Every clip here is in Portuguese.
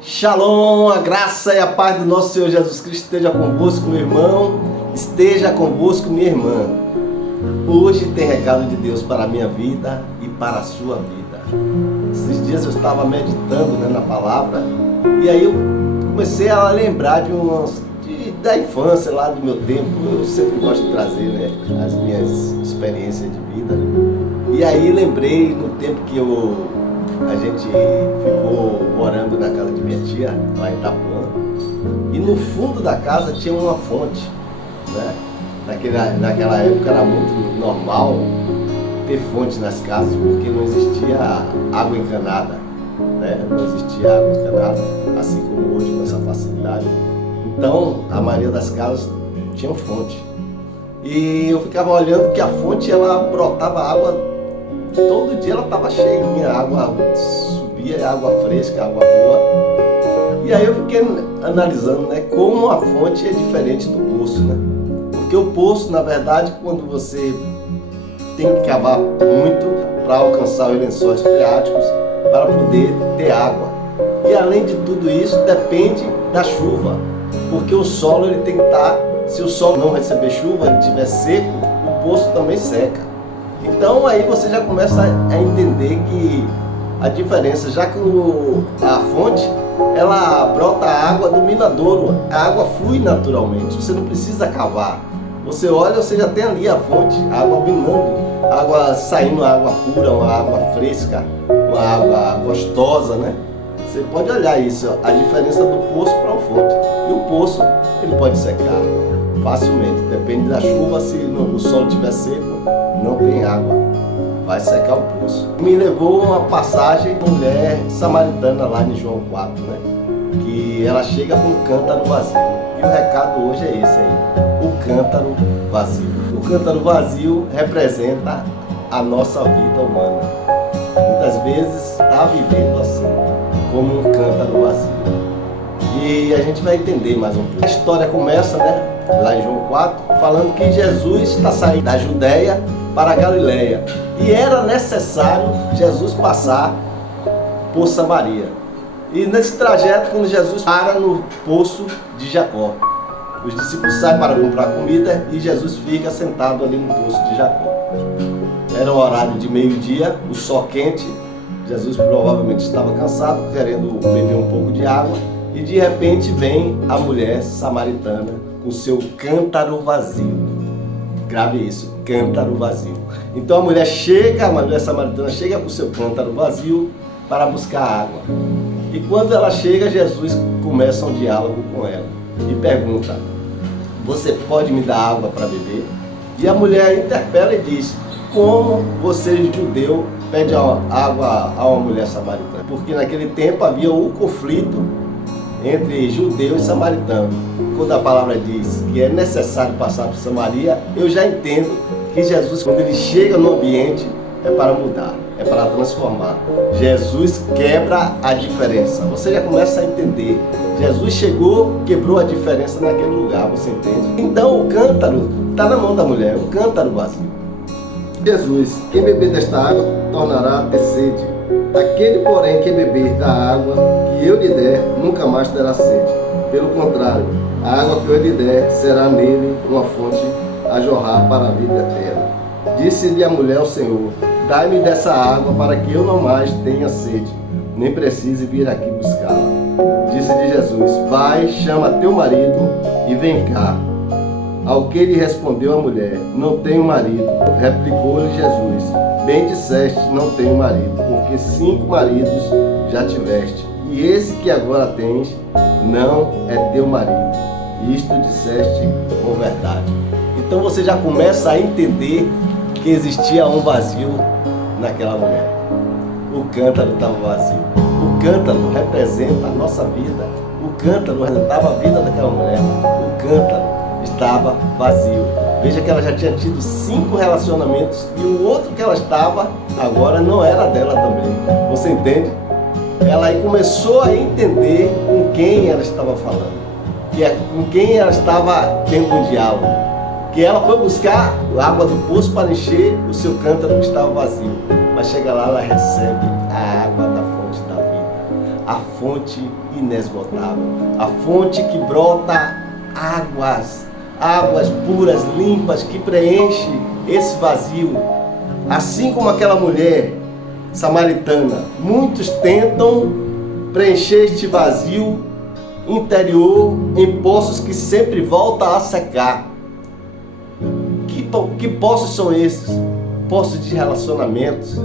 Shalom, a graça e a paz do nosso Senhor Jesus Cristo esteja convosco, meu irmão, esteja convosco, minha irmã. Hoje tem recado de Deus para a minha vida e para a sua vida. Esses dias eu estava meditando na palavra e aí eu comecei a lembrar da infância, lá do meu tempo. Eu sempre gosto de trazer as minhas experiências de vida. E aí lembrei no tempo que a gente ficou morando na casa de minha tia, lá em Itapuã, e no fundo da casa tinha uma fonte, né? Naquela época era muito normal ter fonte nas casas, porque não existia água encanada, né? Não existia água encanada, assim como hoje com essa facilidade. Então a maioria das casas tinha fonte. E eu ficava olhando que a fonte, ela brotava água. Todo dia ela estava cheinha, a água subia, água fresca, água boa. E aí eu fiquei analisando, como a fonte é diferente do poço, Porque o poço, na verdade, quando você tem que cavar muito para alcançar os lençóis freáticos, para poder ter água. E além de tudo isso, depende da chuva, porque o solo ele tem que estar, se o solo não receber chuva, ele estiver seco, o poço também seca. Então aí você já começa a entender que a diferença, já que a fonte, ela brota a água do minadouro, a água flui naturalmente, você não precisa cavar. Você olha, você já tem ali a fonte, a água minando, a água saindo, a água pura, uma água fresca, uma água gostosa, Você pode olhar isso, a diferença do poço para a fonte. E o poço, ele pode secar facilmente, depende da chuva, se o solo estiver seco, não tem água, vai secar o poço. Me levou uma passagem de mulher samaritana lá em João 4, que ela chega com um cântaro vazio. E o recado hoje é esse aí, o cântaro vazio. O cântaro vazio representa a nossa vida humana. Muitas vezes está vivendo assim, como um cântaro vazio. E a gente vai entender mais um pouco. A história começa, lá em João 4, falando que Jesus está saindo da Judéia para a Galileia. E era necessário Jesus passar por Samaria. E nesse trajeto, quando Jesus para no poço de Jacó, os discípulos saem para comprar comida e Jesus fica sentado ali no poço de Jacó. Era o horário de meio-dia, o sol quente. Jesus provavelmente estava cansado, querendo beber um pouco de água. E de repente vem a mulher samaritana com seu cântaro vazio. Grave isso, cântaro vazio. Então a mulher samaritana chega com seu cântaro vazio para buscar água. E quando ela chega, Jesus começa um diálogo com ela e pergunta: você pode me dar água para beber? E a mulher interpela e diz: como você, judeu, pede água a uma mulher samaritana? Porque naquele tempo havia um conflito entre judeu e samaritano. Quando a palavra diz que é necessário passar por Samaria, eu já entendo que Jesus, quando ele chega no ambiente, é para mudar, é para transformar. Jesus quebra a diferença. Você já começa a entender. Jesus chegou, quebrou a diferença naquele lugar, você entende? Então o cântaro está na mão da mulher, o cântaro vazio. Jesus: quem beber desta água tornará a ter sede. Aquele, porém, que beber da água que eu lhe der, nunca mais terá sede. Pelo contrário, a água que eu lhe der será nele uma fonte a jorrar para a vida eterna. Disse-lhe a mulher ao Senhor: dai-me dessa água para que eu não mais tenha sede, nem precise vir aqui buscá-la. Disse-lhe Jesus: vai, chama teu marido e vem cá. Ao que lhe respondeu a mulher: não tenho marido. Replicou-lhe Jesus: bem disseste, não tenho marido, porque 5 maridos já tiveste, e esse que agora tens não é teu marido. Isto disseste com verdade. Então você já começa a entender que existia um vazio naquela mulher. O cântaro estava vazio. O cântaro representa a nossa vida. O cântaro representava a vida daquela mulher. O cântaro estava vazio. Veja que ela já tinha tido 5 relacionamentos e o outro que ela estava agora não era dela também. Você entende? Ela aí começou a entender com quem ela estava falando, com quem ela estava tendo um diálogo. Que ela foi buscar a água do poço para encher o seu cântaro que estava vazio. Mas chega lá, ela recebe a água da fonte da vida. a fonte inesgotável, a fonte que brota águas puras, limpas, que preenche esse vazio. Assim como aquela mulher samaritana, muitos tentam preencher este vazio interior em poços que sempre voltam a secar. Que poços são esses? Poços de relacionamentos,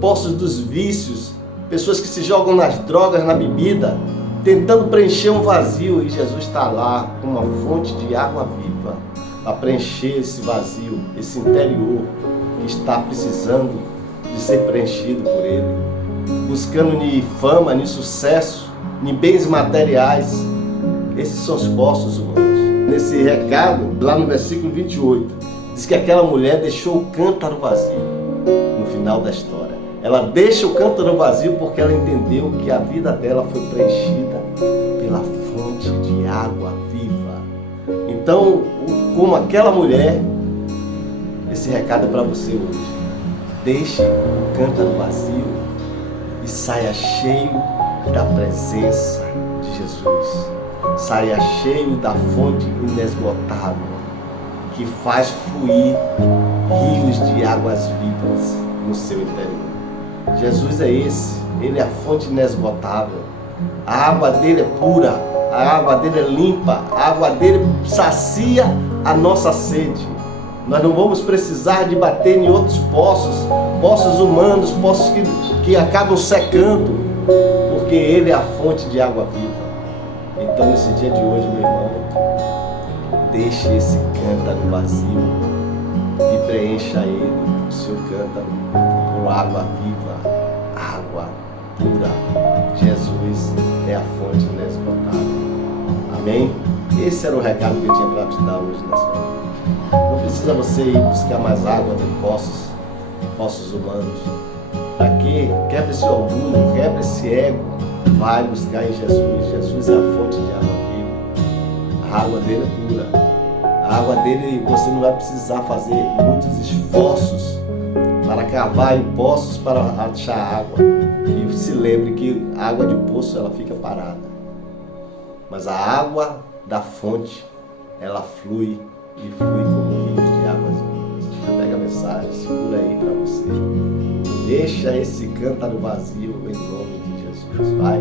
poços dos vícios, pessoas que se jogam nas drogas, na bebida, tentando preencher um vazio, e Jesus está lá com uma fonte de água viva para preencher esse vazio, esse interior que está precisando de ser preenchido por Ele, buscando nem fama, nem sucesso, nem bens materiais. Esses são os poços humanos. Nesse recado, lá no versículo 28, diz que aquela mulher deixou o cântaro vazio no final da história. Ela deixa o cântaro vazio porque ela entendeu que a vida dela foi preenchida pela fonte de água viva. Então, como aquela mulher, esse recado é para você hoje. Deixe o cântaro vazio e saia cheio da presença de Jesus. Saia cheio da fonte inesgotável que faz fluir rios de águas vivas no seu interior. Jesus é esse, Ele é a fonte inesgotável. A água dele é pura, a água dele é limpa, a água dele sacia a nossa sede. Nós não vamos precisar de bater em outros poços humanos, poços que acabam secando, porque Ele é a fonte de água viva. Então, nesse dia de hoje, meu irmão, deixe esse cântaro vazio e preencha ele, o seu cântaro, com água viva, água pura. Jesus é a fonte inesgotável. Amém? Esse era o recado que eu tinha para te dar hoje nessa noite. Não precisa você ir buscar mais água em poços humanos. Para quê? Quebra esse orgulho, quebra esse ego. Vai buscar em Jesus. Jesus é a fonte de água viva. A água dele é pura. A água dele, você não vai precisar fazer muitos esforços para cavar em poços para achar água. E se lembre que a água de poço, ela fica parada. Mas a água da fonte, ela flui e flui como rios de águas vivas. Pega a mensagem, segura aí para você. Deixa esse cântaro vazio em nome de Jesus. Vai.